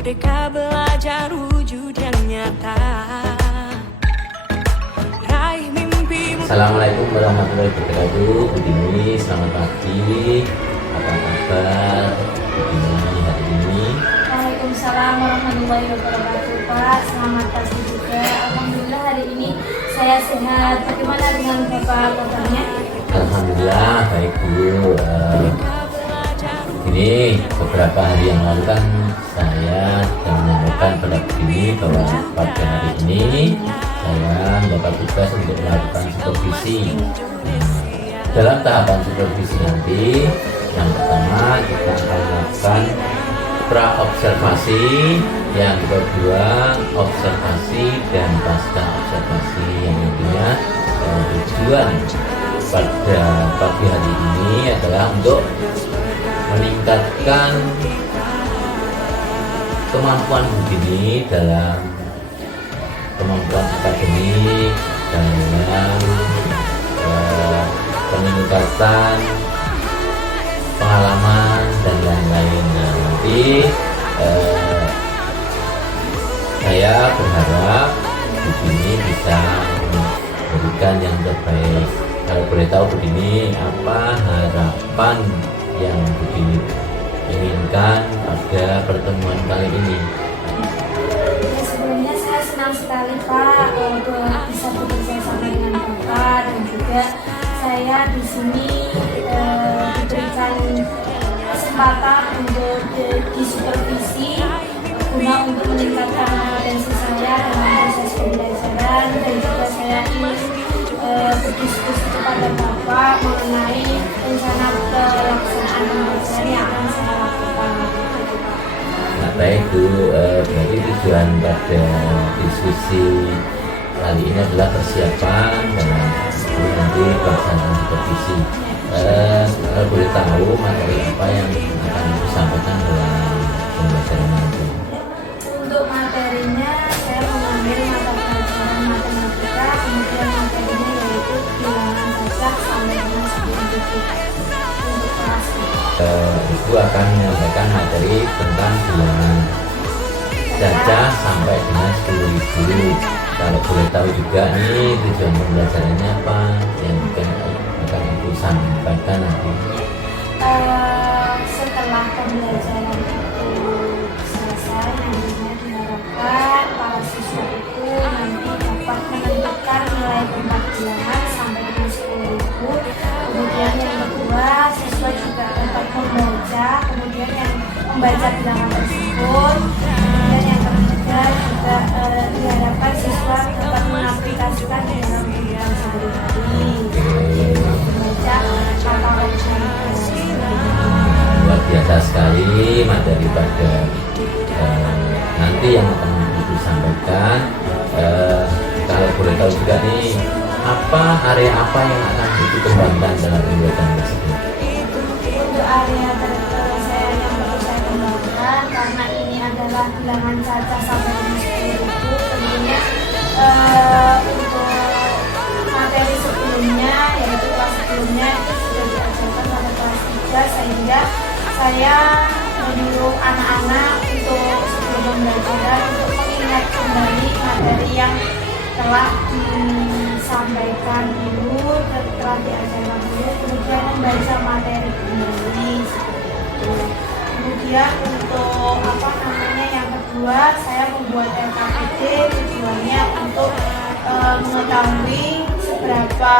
Merdeka belajar wujud yang nyata. Raih mimpimu. Assalamualaikum warahmatullahi wabarakatuh. Bu Dini, selamat pagi. Apa kabar Bu Dini hari ini? Waalaikumsalam warahmatullahi wabarakatuh, Pak. Selamat pagi juga. Alhamdulillah hari ini saya sehat. Bagaimana dengan Bapak kabarnya? Alhamdulillah baik Bu. Ini beberapa hari yang lalu kan saya sudah menyampaikan pada Bu Dini bahwa pada hari ini saya mendapat tugas untuk melakukan supervisi. Dalam tahapan supervisi nanti, yang pertama kita akan melakukan pra-observasi, yang kedua observasi dan pasca observasi, yang intinya tujuan pada pagi hari ini adalah untuk meningkatkan kemampuan Bu Dini dalam kemampuan akademik, dalam peningkatan pengalaman dan lain-lain. Nah, nanti saya berharap Bu Dini bisa memberikan yang terbaik. Kalau boleh tahu Bu Dini, apa harapan yang Bu Dini inginkan pada pertemuan kali ini? Ya, sebelumnya saya senang sekali Pak bisa bekerja sama dengan Bapak, dan juga saya di sini diberikan kesempatan untuk disupervisi guna untuk meningkatkan kompetensi saya dalam proses pembelajaran, dan juga saya ingin berdiskusi kepada Bapak mengenai rencana pelaksanaan pembelajaran yang akan saya lakukan. Nah, baik Bu, berarti tujuan pada diskusi kali ini adalah persiapan dalam nanti pelaksanaan supervisi. Kalau boleh tahu materi apa yang akan disampaikan dalam pembelajaran nanti? Untuk materinya saya mengambil mata pelajaran matematika, kemudian materinya yaitu bilangan jajak sampai dengan 10 digit untuk kelas. Ibu akan menyampaikan materi tentang bilangan jajah sampai dengan 10.000. Kalau boleh tahu juga nih tujuan pembelajarannya apa yang akan Ibu sampaikan nanti? Setelah pembelajaran itu selesai, nantinya diharapkan para siswa itu nanti dapat menentukan nilai tempat bilangan sampai dengan 10.000. Kemudian yang kedua, siswa juga dapat membaca, kemudian yang membaca bilangan tersebut. Kemudian yang ketiga juga diharapkan siswa dapat mengaplikasikan di dalam kehidupan sehari-hari, membaca kata Luar biasa sekali materi pada nanti yang akan Ibu sampaikan. Kalau boleh tahu juga nih, apa area apa yang akan Ibu kembangkan dalam pembelajaran tersebut? Untuk area saya yang perlu saya kembangkan, karena ini adalah bilangan jajah sampai dengan 10.000, tentunya untuk materi sebelumnya, yaitu kelas sebelumnya itu sudah diajarkan pada kelas 3, sehingga saya menyuruh anak-anak untuk sebelum pembelajaran untuk mengingat kembali materi yang telah disampaikan dulu, telah diajarkan dulu, kemudian membaca materi kembali seperti itu. Kemudian untuk yang kedua, saya membuat LKPD, tujuannya untuk mengetahui seberapa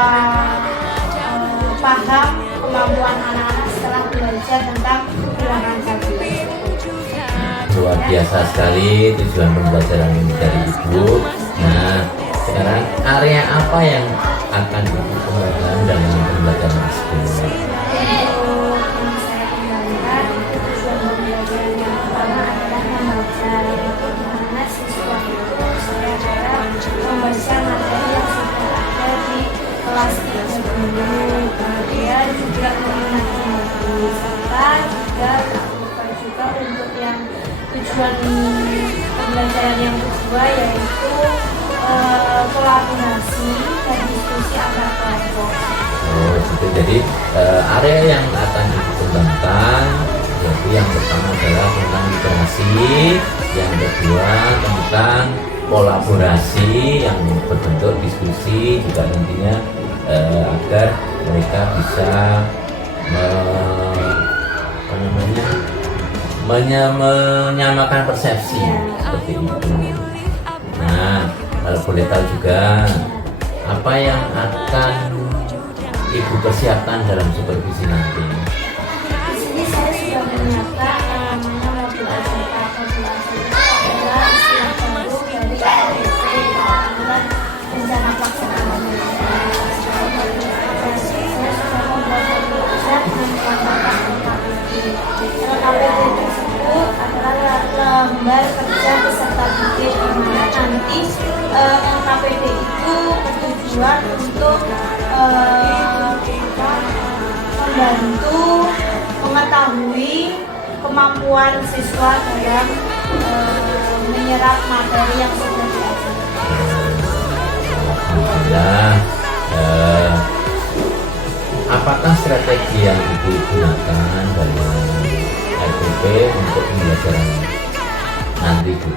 paham kemampuan anak-anak setelah belajar tentang bilangan jajah. Luar biasa sekali tujuan pembelajaran dari Ibu. Nah, sekarang area apa yang akan Ibu kembangkan dalam pembelajaran tersebut? Yang saya kembangkan itu tujuan pembelajaran yang pertama adalah membaca, yaitu di mana siswa itu saya harap membaca materi yang sudah ada di kelas 3 dulu, kemudian juga mengingat kembali, serta juga tak lupa juga untuk yang tujuan pembelajaran yang kedua, yaitu kolaborasi dan diskusi antar kelompok. Oh, gitu. Jadi area yang akan Ibu kembangkan yaitu yang pertama adalah tentang literasi, yang kedua tentang kolaborasi yang berbentuk diskusi juga nantinya agar mereka bisa menyamakan persepsi seperti itu. Nah, kalau boleh tahu juga apa yang akan Ibu persiapkan dalam supervisi nanti? Di sini saya sudah menyiapkan yang namanya modul AJK. Modul AJK itu adalah istilah baru dari KPP, Aturan Rencana Pelaksanaan. Saya sudah membuat modul AJK menggunakan KPP. KPP tersebut adalah lembar kerja peserta didik, di mana nanti LKPD itu bertujuan untuk membantu mengetahui kemampuan siswa dalam menyerap materi yang sudah diajarkan. Alhamdulillah. Apakah strategi yang Ibu gunakan dalam LPP untuk pembelajaran nanti, Bu?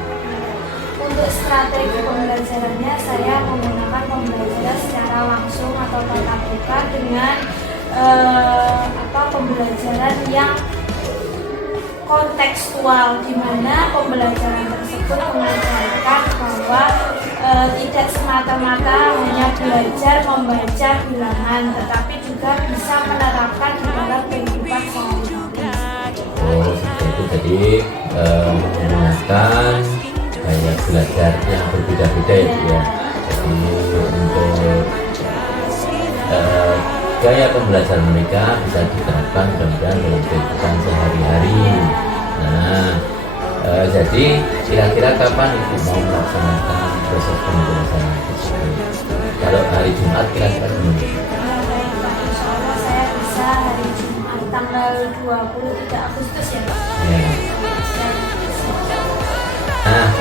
Untuk strategi pembelajarannya, saya menggunakan pembelajaran secara langsung atau tatap muka dengan pembelajaran yang kontekstual, di mana pembelajaran tersebut mengajarkan bahwa tidak semata-mata hanya belajar membaca bilangan, tetapi juga bisa menerapkan di dalam kehidupan sehari-hari. Oh, seperti itu. Jadi menggunakan gaya belajar yang berbeda-beda ya. Jadi untuk gaya pembelajaran mereka bisa diterapkan mudah-mudahan dalam kehidupan sehari-hari. Nah, jadi kira-kira kapan Ibu mau melaksanakan proses pembelajaran tersebut? Kalau hari Jumat kira-kira gimana? Insya Allah saya bisa hari Jumat tanggal 23 Agustus ya Pak. Ya. Nah,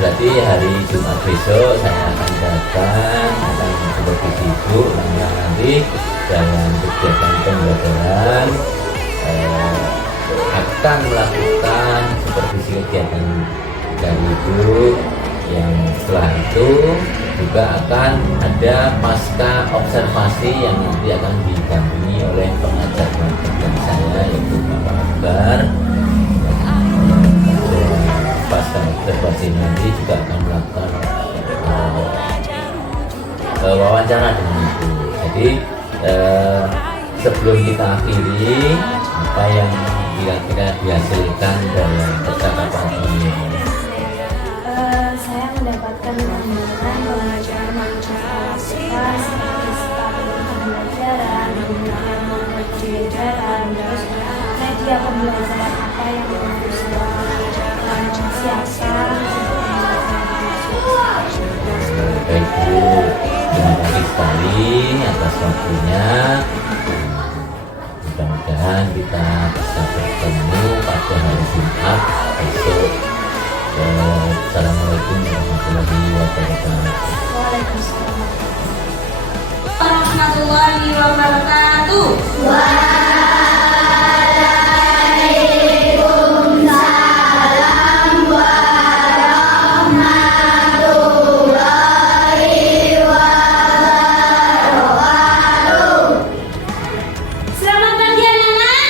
berarti hari Jumat besok saya akan datang, akan supervisi Ibu, nanti dalam kegiatan pembelajaran akan melakukan supervisi kegiatan dari Ibu. Yang setelah itu juga akan ada pasca observasi yang nanti akan didampingi oleh pengajar saya yaitu Bapak Akbar. Pasca observasi nanti juga akan melakukan wawancara dengan Ibu. Jadi sebelum kita akhiri, apa yang kira-kira dihasilkan dalam percakapan ini? Saya mendapatkan gambaran pembelajaran kapasitas seperti strategi pembelajaran, kemudian model pembelajaran, terus media pembelajaran apa yang harus siapkan. Baik Bu, terima kasih sekali atas waktunya. Mudah-mudahan kita bisa bertemu pada hari Jumat besok. Assalamualaikum warahmatullahi wabarakatuh. Waalaikumsalam warahmatullahi wabarakatuh. Selamat pagi anak-anak.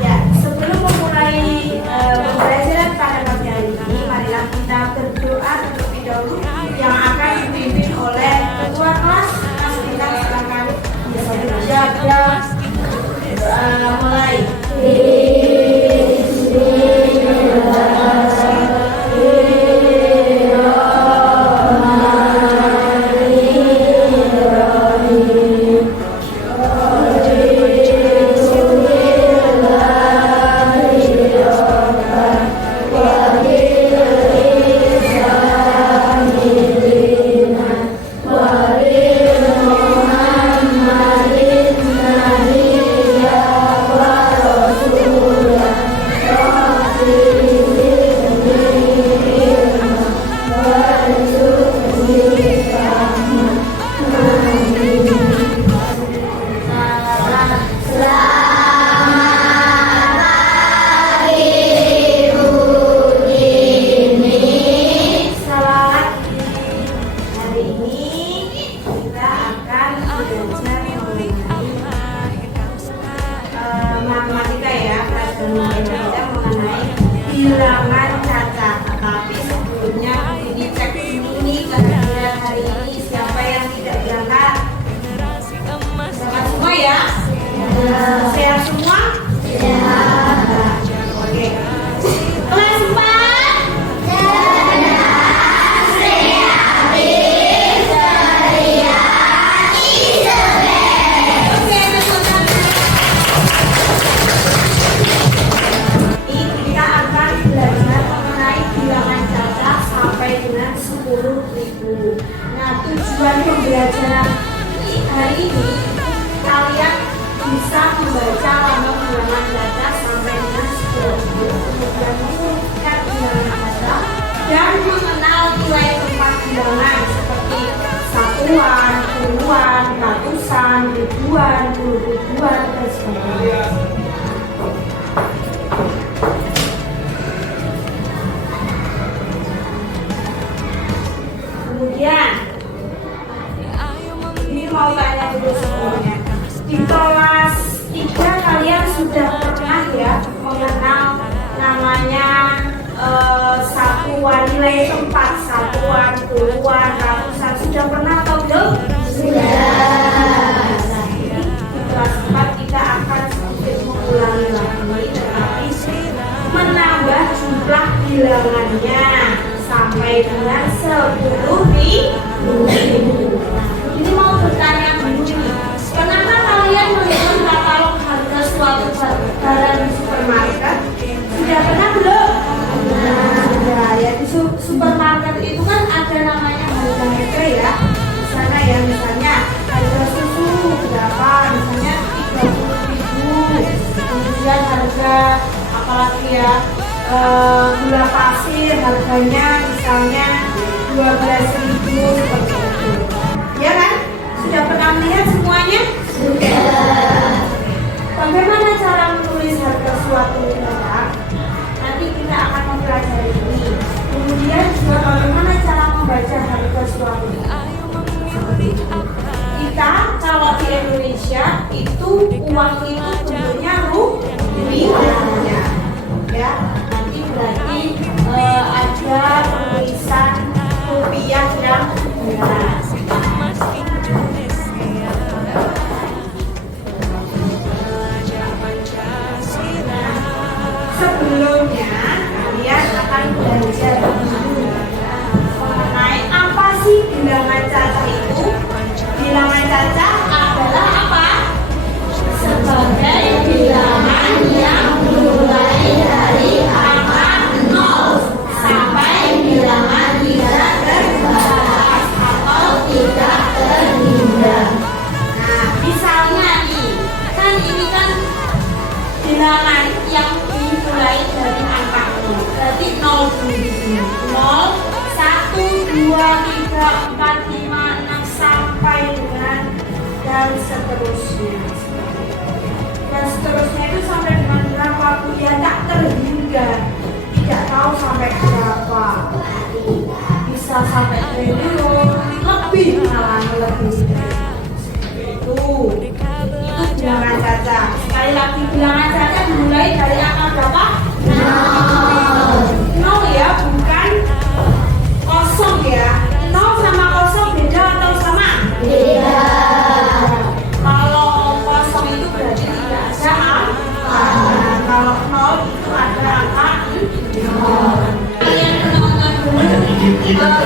Ya, sebelum memulai pembelajaran pada pagi hari ini, marilah kita berdoa terlebih dahulu yang akan dipimpin oleh Ketua Sehat semua? Oke. Kelas 4. Kita akan belajar mengenai bilangan cacah sampai dengan 10.000. Nah, tujuan pembelajaran hari ini kalian bisa membaca lambang bilangan cacah sampai dengan 10.000. Kemudian mengumpulkan bilangan cacah dan mengenal nilai tempat bilangan seperti satuan, puluhan, ratusan, ribuan, puluh ribuan, dan sebagainya. Kemudian ini mau tanya dulu semuanya. Di kelas 3 kalian sudah pernah ya mengenal namanya satuan, nilai tempat, satuan, puluhan, ratusan, sudah pernah atau belum? Sudah. Di kelas 4 kita akan sedikit mengulangi lagi, tetapi menambah jumlah bilangannya sampai dengan 10.000. Ini mau bertanya dulu nih, kenapa kalian melihat katalog harga suatu barang di supermarket? Sudah pernah belum? Sudah ya, di supermarket itu kan ada namanya harga ya. Di sana ya, misalnya harga susu berapa, misalnya 30.000. Kemudian harga apalagi ya, gula pasir harganya misalnya 12.000 seperti itu. Ya kan? Sudah pernah melihat semuanya? Sudah. Bagaimana cara menulis harga suatu barang? Nanti kita akan mempelajari ini. Kemudian juga bagaimana cara membaca harga suatu barang? Seperti itu. Kita kalau di Indonesia itu uang itu bentuknya rupiah. Ya. Berarti ada tulisan rupiah yang benar. Sebelumnya kalian akan belajar mengenai apa sih bilangan cacah itu. Bilangan cacah adalah apa? Sebagai bilangan yang dimulai dari angka 0 sampai bilangan tidak terbatas atau tidak terhingga. Nah, misalnya nih, kan ini kan bilangan yang dimulai dari angka 0. Berarti 0 dulu di sini. 0, 1, 2, 3, 4, 5, 6 sampai dengan dan seterusnya. Dan seterusnya itu sampai dengan berapa pun ya tak terhingga, tidak tahu sampai berapa, bisa sampai triliun, lebih malah lebih. Itu bilangan cacah. Sekali lagi bilangan cacah dimulai dari angka berapa? 0 ya, bukan kosong ya. 0 sama kosong beda atau sama? Beda. Kalau kosong itu berarti tidak ada angka. Kalau 0 itu ada angka 0. Kalian menonton dulu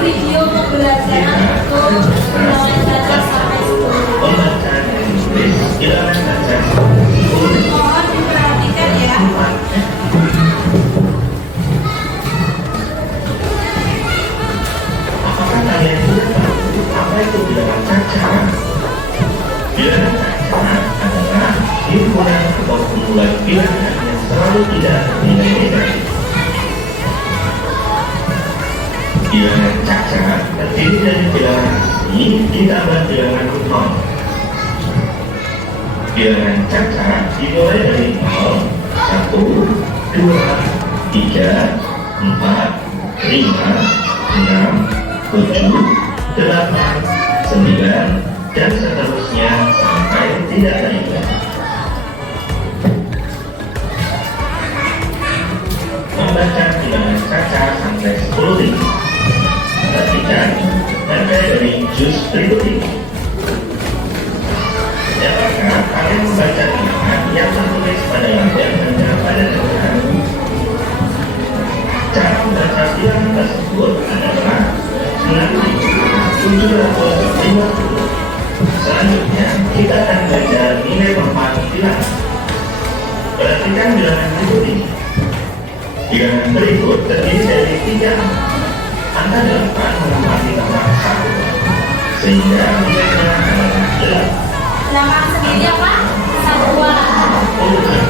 video pembelajaran untuk bilangan cacah sampai 10. Mohon diperhatikan ya. Apakah kalian sudah tahu apa itu bilangan cacah? Bilangan cacah adalah himpunan atau kumpulan bilangan yang selalu tidak bernilai negatif. Bilangan cacah terdiri dari bilangan asli ditambah bilangan non. Bilangan cacah dimulai dari 0, 1, 2, 3, 4, 5, 6, 7, 8, 9, dan seterusnya sampai tidak terhingga. Membaca bilangan cacah sampai 10.000. Perhatikan harga dari jus berikut ini. Dapatkah kalian membaca bilangan saja nilai tempat bilangan. Perhatikan bilangan berikut ini. Bilangan berikut terdiri dari 3 angka 8 menempati tempat 1, sehingga nilainya adalah 8. Belakang sendiri apa? Satuan. Urutan,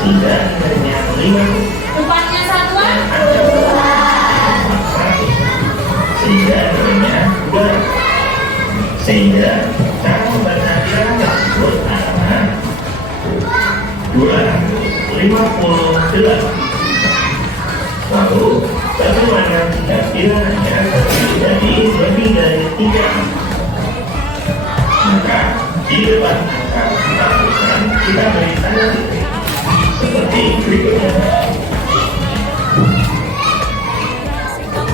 sehingga nilainya 5. Depannya satuan? Sehingga nilainya 2. Sehingga cara membaca bilangan tersebut adalah 258. Lalu bagaimana jika bilangannya jadi lebih dari 3? Maka di depan angka ratusan kita beri tanda titik seperti berikutnya.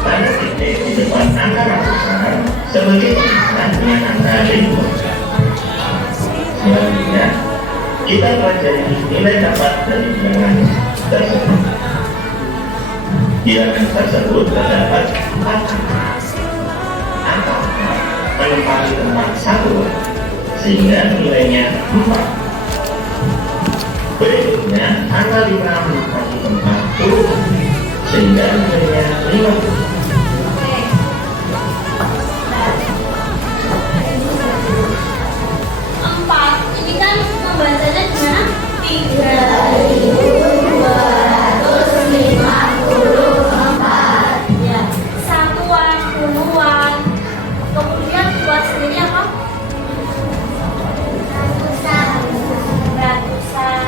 Tanda titik di depan angka ratusan sebagai tulisan dengan angka ribuan. Selanjutnya kita pelajari nilai dapat dari bilangan tersebut. Bilangan tersebut terdapat 4 angka menempati tempat 1, sehingga nilainya 4. Berikutnya angka 5 menempati tempat 10, sehingga nilainya 50. Bacanya gimana? 3.254. Ya, satuan, puluhan. Kemudian buat sendiri apa? Ratusan.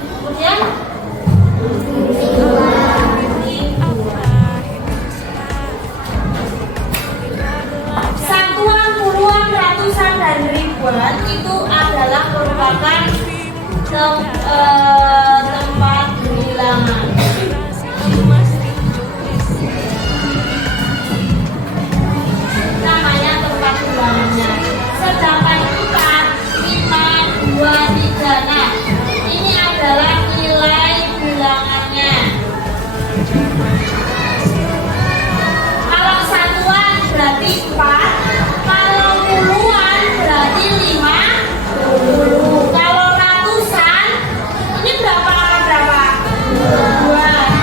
Kemudian satuan, puluhan, ratusan, dan ribuan itu adalah merupakan tempat bilangan. Namanya tempat bilangannya. Sedangkan 4, 5, 2, 3. Nah, ini adalah nilai bilangannya. Kalau satuan berarti 4, kalau puluhan berarti 50. Kalau ratusan ini berapa?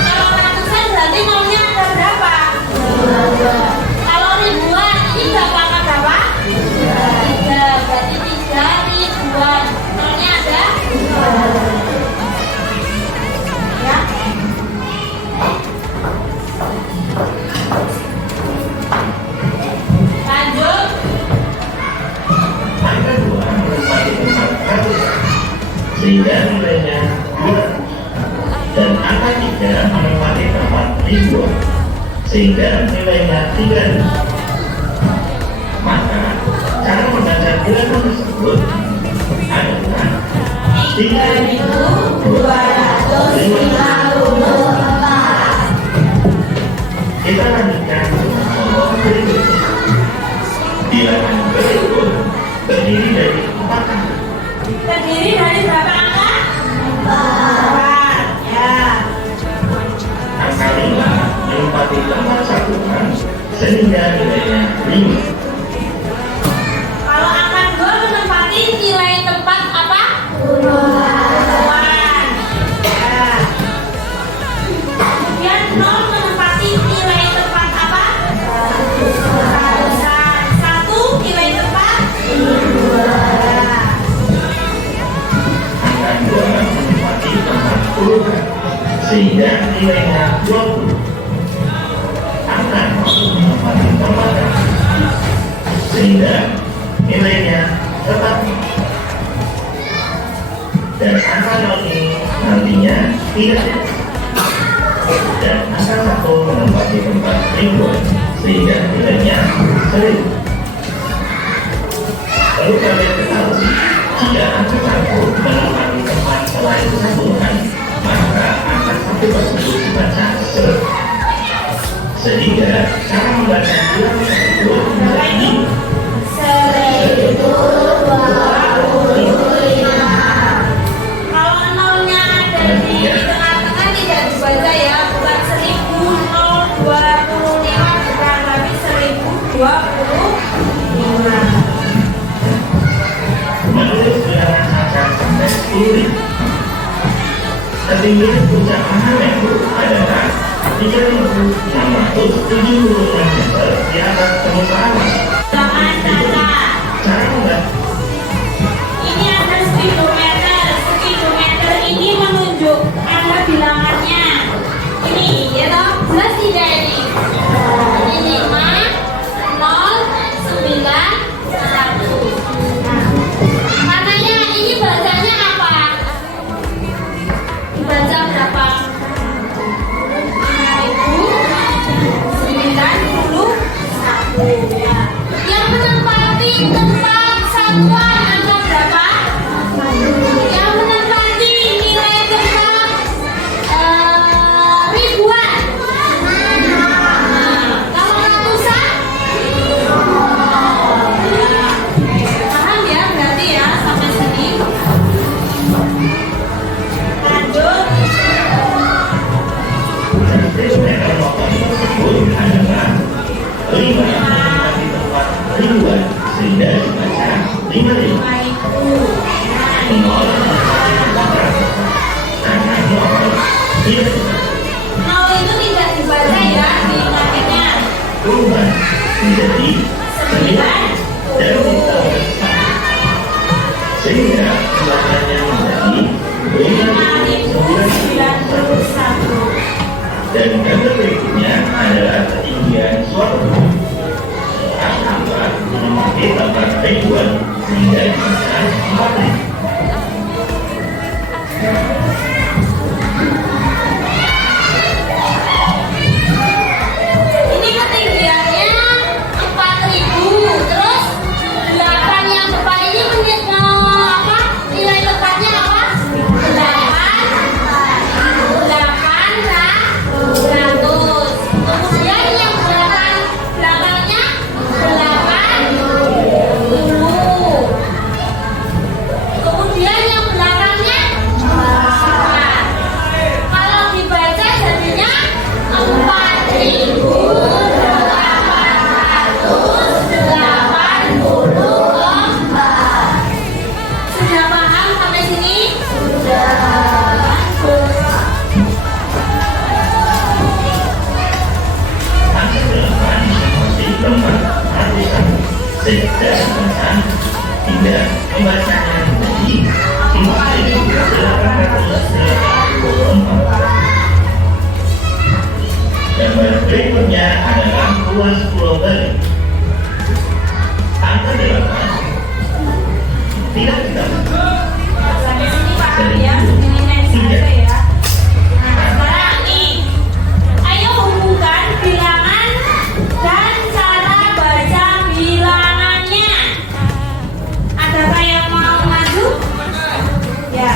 Kalau ratusan berarti nolnya ada berapa? 2. Kalau ribuan ini berapa? 3. Berarti 3 ribuan. Nolnya ada 2. Ya. Lanjut. Angka 2 menempati tempat 100, sehingga nilainya 2. Dan angka 3 menempati tempat ribuan, sehingga nilainya 3. Maka cara membaca bilangan tersebut adalah 3.254. Kita lanjutkan contoh berikutnya. Bilangan berikut terdiri dari 4 angka. Terdiri dari berapa angka? 4. Ya. Angka 5 menempati tempat satuan, sehingga nilainya 5. Kalau angka 2 menempati nilai tempat apa? Puluhan. Ya. Kemudian 0 menempati nilai tempat apa? Ratusan. 1 nilai tempat? Angka 2 menempati tempat puluhan, sehingga nilainya 20. Angka 0 menempati tempat ratusan, sehingga nilainya tetap. Dan angka 0 ini nantinya tidak. Dan angka 1 menempati tempat ribuan, sehingga nilainya 1000. Lalu kalian ketahui, jika angka 1 menempati tempat selain satuan, maka angka 1 tersebut dibaca 1000. Sehingga cara membaca bilangan tersebut menjadi 1025. Kalau nolnya ada di tengah-tengah tidak dibaca ya, bukan 1025, bukan, tapi 1025. 10.000. Ketinggian puncak Mahameru adalah 3.676 meter di atas permukaan awan. Cara membantu. Ini ada speedometer. Speedometer ini menunjuk ada bilangannya. Ini ya toh, jelas tidak ini? Ini 5, 0, 9, 1. Maknanya ini bacanya apa? Dibaca berapa? 5.091. Yang menempati tempat satuan angka berapa? Yang menempati nilai tempat ribuan. Kalau ratusan? Paham ya berarti ya sampai sini. Lanjut. Speedometer motor tersebut adalah 5 menempati tempat ribuan sehingga dibaca 5.000. 0 karena 0 tidak dibaca. 0 itu tidak dibaca ya di paketnya. Berubah menjadi 9 dan ditambah 1 sehingga bacanya menjadi 5.091. Dan gambar berikutnya adalah ketinggian suatu angka menempati tempat ribuan sehingga dibaca 4.000. Ini ketinggiannya 4.000. Terus 8 yang depan ini apa? Nilai tepatnya apa? 800. Kemudian yang belakangnya 80. Kemudian yang belakangnya 4. Kalau dibaca jadinya 4.884. Sudah paham sampai sini? Angka 8 masih tempat ratusan sehingga dibaca tidak membacanya menjadi 4.884. Gambar berikutnya adalah ruas Pulau Bali. Angka 8 tidak ditambah. Sampai sini paham ya? Ini next aja ya. Nah, sekarang nih, ayo hubungkan bilangan dan cara baca bilangannya. Adakah yang mau maju? Ya.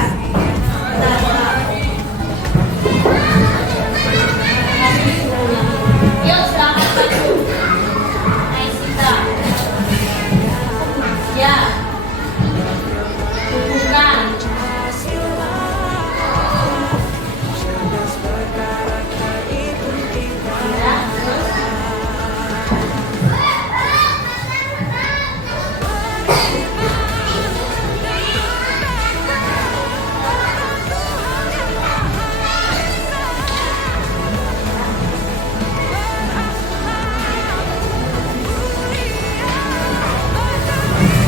Yuk silakan maju. Naisita. Ya. Hubungkan. Ya, terus.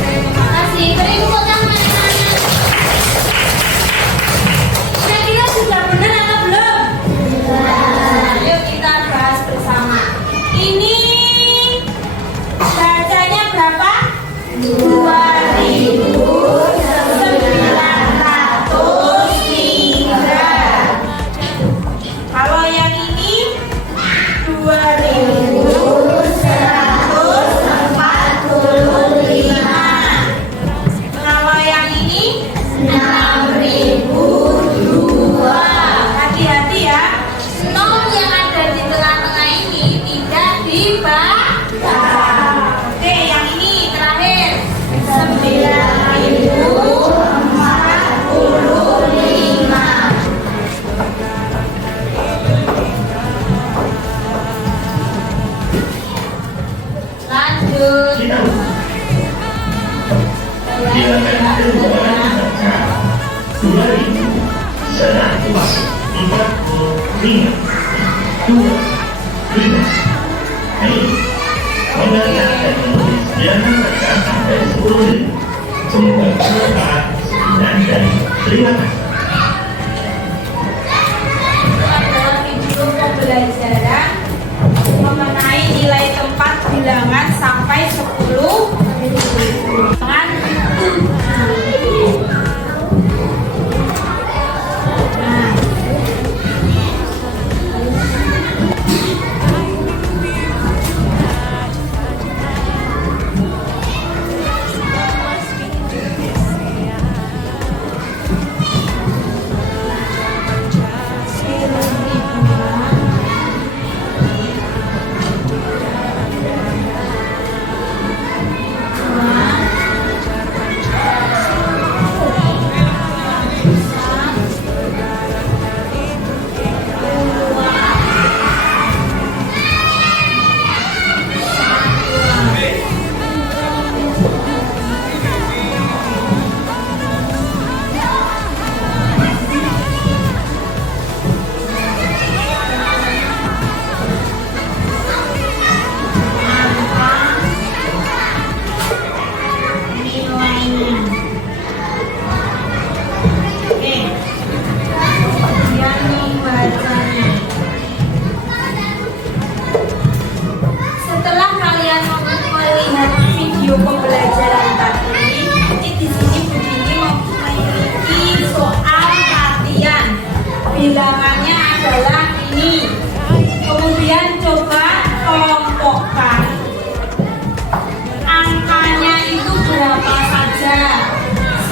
Terima kasih. Beri tepuk tangan. Kira-kira sudah benar atau belum? Yuk kita bahas bersama. Ini bacanya berapa? 2.903. Kalau yang ini 2.145. Kalau yang ini 6.002. Hati-hati ya. 0 yang ada di tengah-tengah ini tidak dibaca. Oke, yang ini terakhir 9.045. Lanjut. Kita bilangan kedua dibaca 2.145. Ayo, mengajar dan menulis jangan baca sampai 10 menit. Semoga bermanfaat dan terima kasih. Adalah video pembelajaran mengenai nilai tempat bilangan sampai 10 dengan pembelajaran tadi, di sini begini memiliki soal latihan. Bilangannya adalah ini. Kemudian coba kelompokkan angkanya itu berapa saja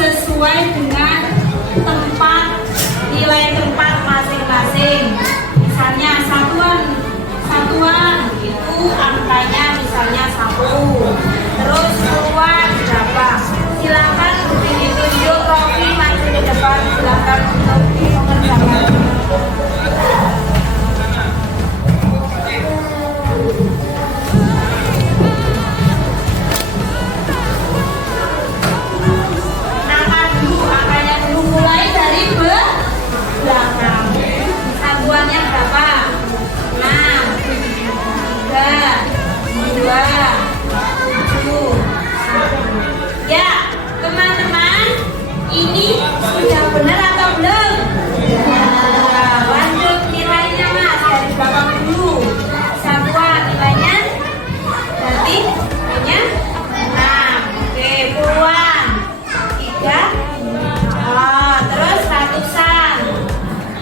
sesuai dengan tempat nilai tempat masing-masing. Misalnya satuan itu angkanya misalnya 1. Terus keluar berapa? Silakan ditunjuk Rofi maju di depan. Silakan untuk mengerjakan. Angkanya dulu mulai dari belakang. Satuannya berapa? 6, 3, 2, ya, teman-teman, ini sudah benar atau belum? Nah, lanjut nilainya mas dari belakang dulu. Satuan nilainya, berarti nilainya 6. Oke, puluhan 3. Oh, terus ratusan.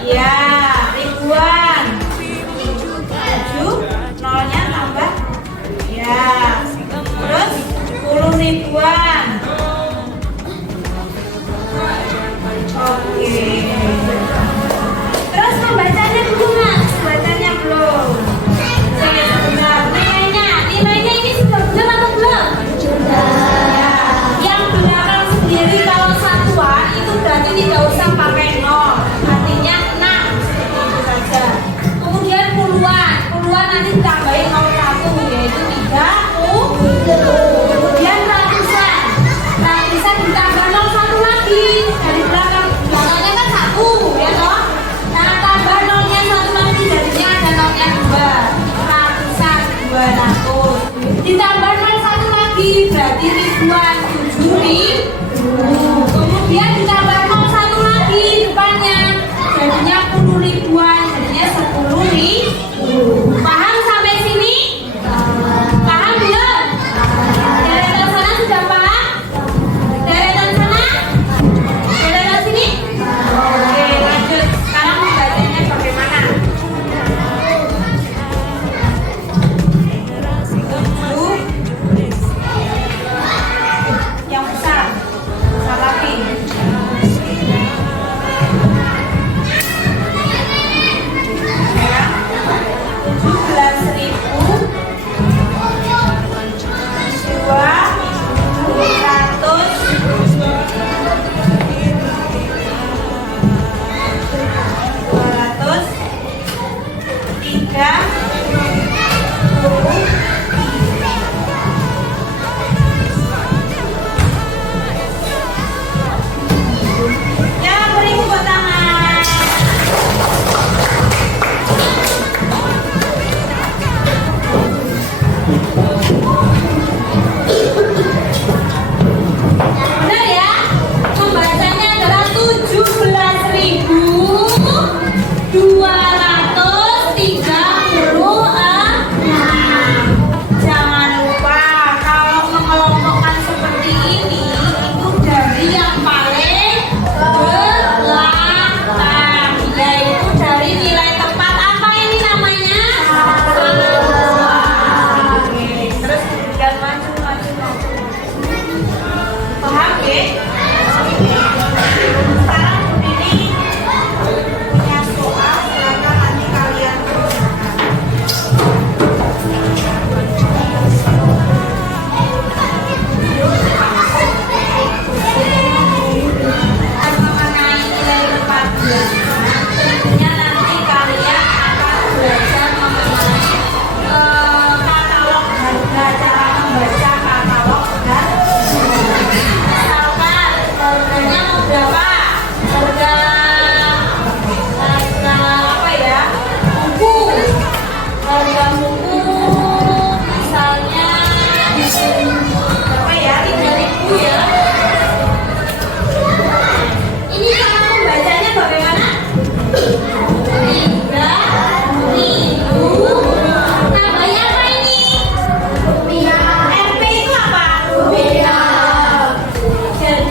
Ya, ribuan 7. Nolnya tambah. Ya. Terus 10 ribuan. Oke.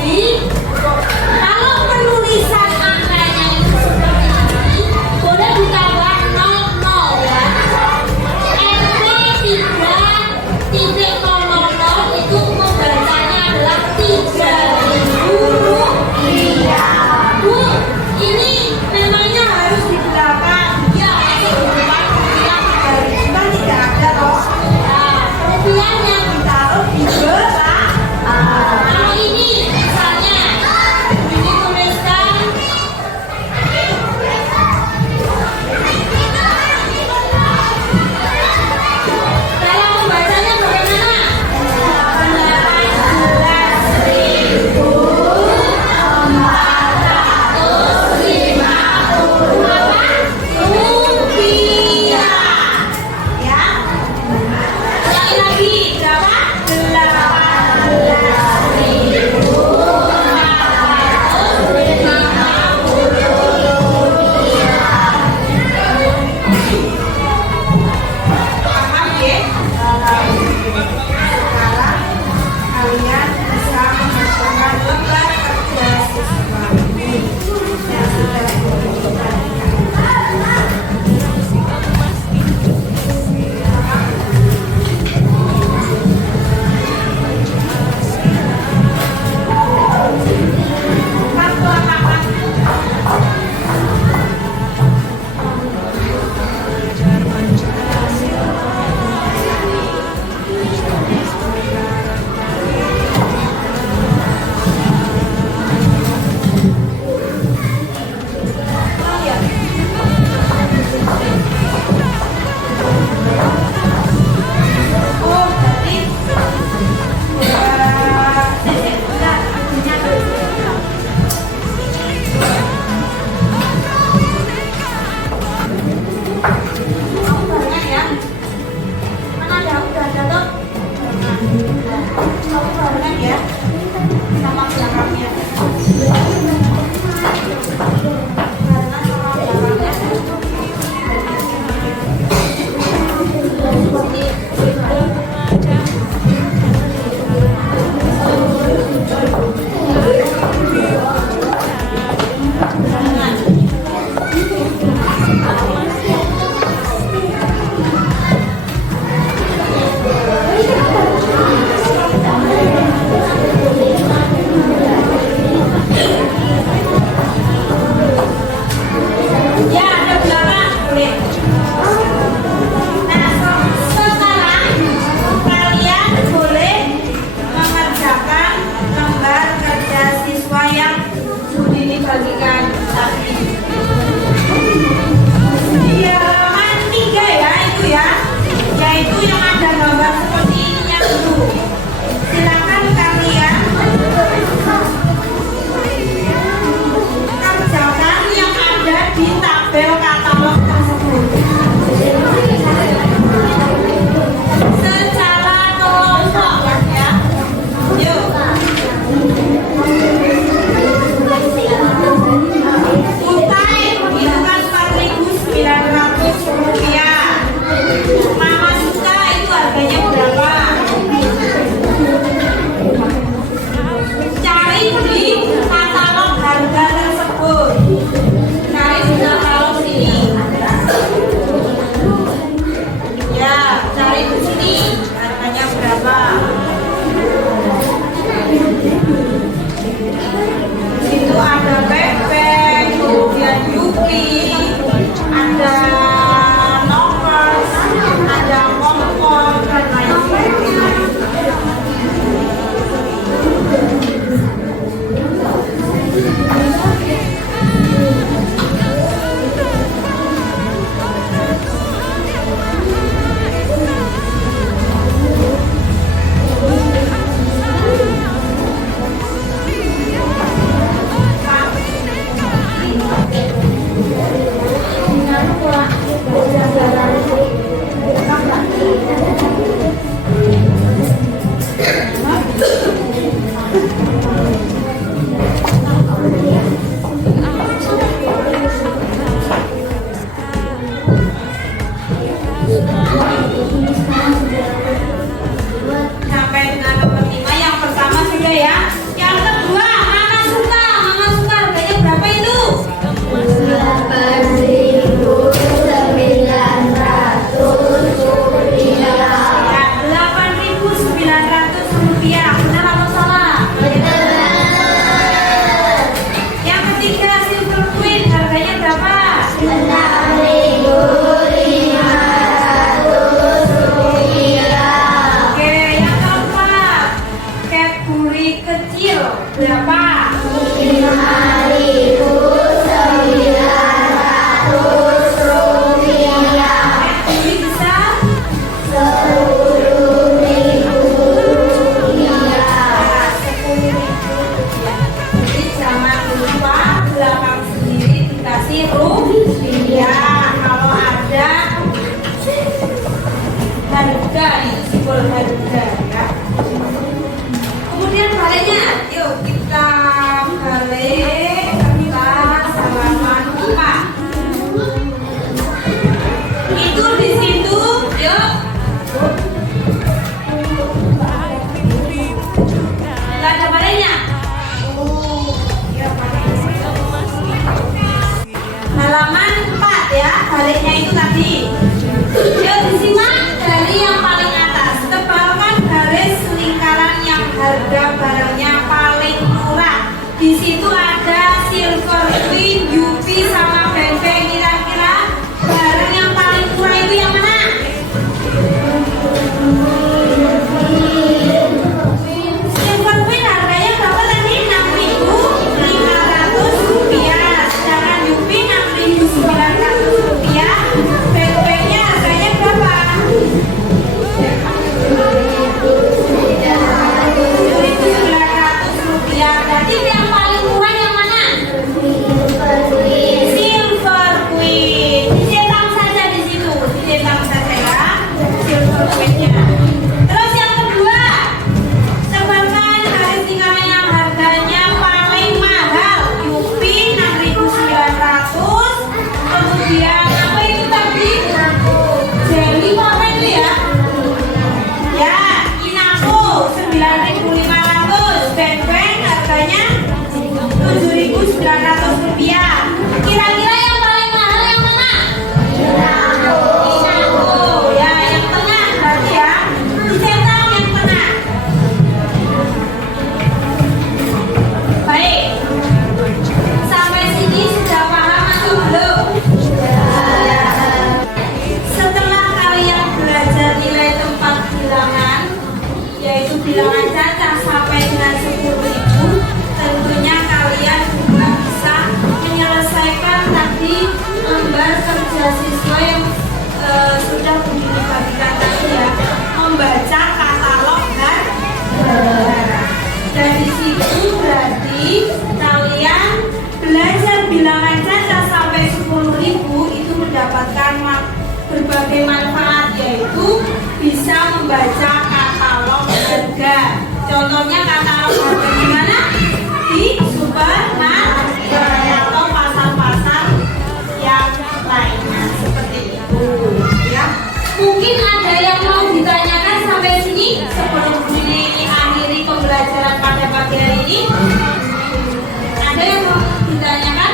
Jadi kalau penulisan angkanya itu seperti ini, boleh ditambah 00 ya. MP3.00 itu membacanya adalah 3.000 rupiah. Bu, ini memangnya harus di belakang. Ya, harus di depan rupiah 3.000 kan tidak ada toh. Nah, rupiahnya ditaruh di belakang. Kalau ini misalnya Berapa? 5.900 rupiah. Lebih besar? 10.000 rupiah. 10.000 rupiah. Jadi jangan lupa belakang sendiri dikasih rupiah. Kalau ada harga, itu simbol harga ya. Kemudian baliknya, yuk kita balik, kita halaman 4. Itu di situ, yuk. Nggak ada baliknya. Halaman 4 ya, baliknya itu tadi. Yuk disimak dari yang paling atas. Tebalkan garis lingkaran yang harga barangnya paling murah. Di situ ada Silver Queen, Yupi sama Beng-Beng. Kira-kira barang yang paling murah itu yang mana? Silver Queen harganya berapa tadi? 6.500 rupiah. Sedangkan Yupi 6.900 rupiah. Beng-Bengnya harganya berapa? 7.900 rupiah. Berarti yang paling murah yang mana? Silver Queen. Dicetak saja di situ. Dicetak saja ya. Silver Queen-nya. Terus yang kedua, sebarkan garis lingkaran yang harganya paling mahal. Yupi 6.900. Kemudian apa itu tadi? Jelly apa itu ya? Ya, Inako 9.500. Beng-Beng harganya 7.900 rupiah. Kira-kira yang paling mahal yang mana? Inako. Ya, yang tengah berarti ya. Dicetak yang tengah. Baik. Sampai sini sudah paham atau belum? Setelah kalian belajar nilai tempat bilangan, yaitu bilangan cacah sampai dengan 10.000, tentunya kalian juga bisa menyelesaikan tadi lembar kerja siswa yang sudah dibagikan tadi ya, membaca katalog harga. Dan di situ berarti kalian belajar bilangan cacah sampai 10.000 itu mendapatkan berbagai manfaat, yaitu bisa membaca katalog harga. Contohnya katalog harga di mana? Di supermarket atau pasar-pasar yang lainnya seperti itu ya. Mungkin ada yang mau ditanyakan sampai sini sebelum ini akhiri pembelajaran pada pagi hari ini. Ada yang mau ditanyakan?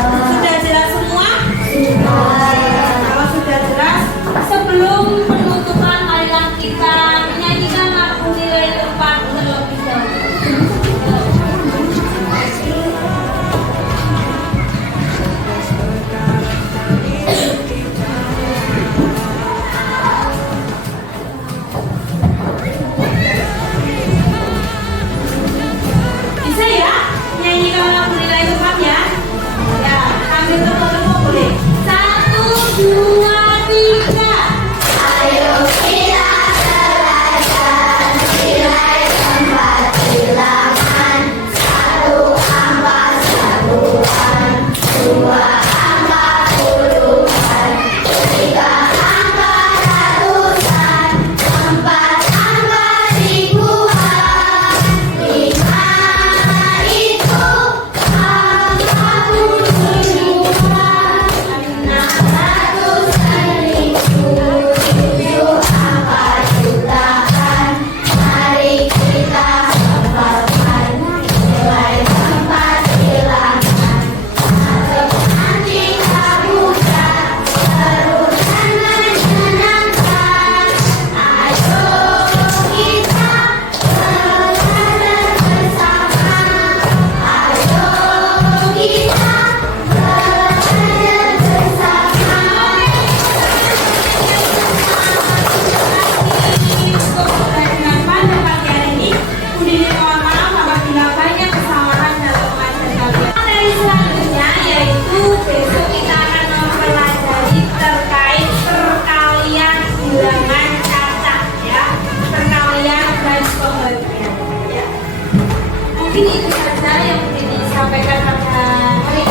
Sudah jelas semua? Kalau sudah jelas, sebelum penutupan marilah kita saja yang disampaikan pada hari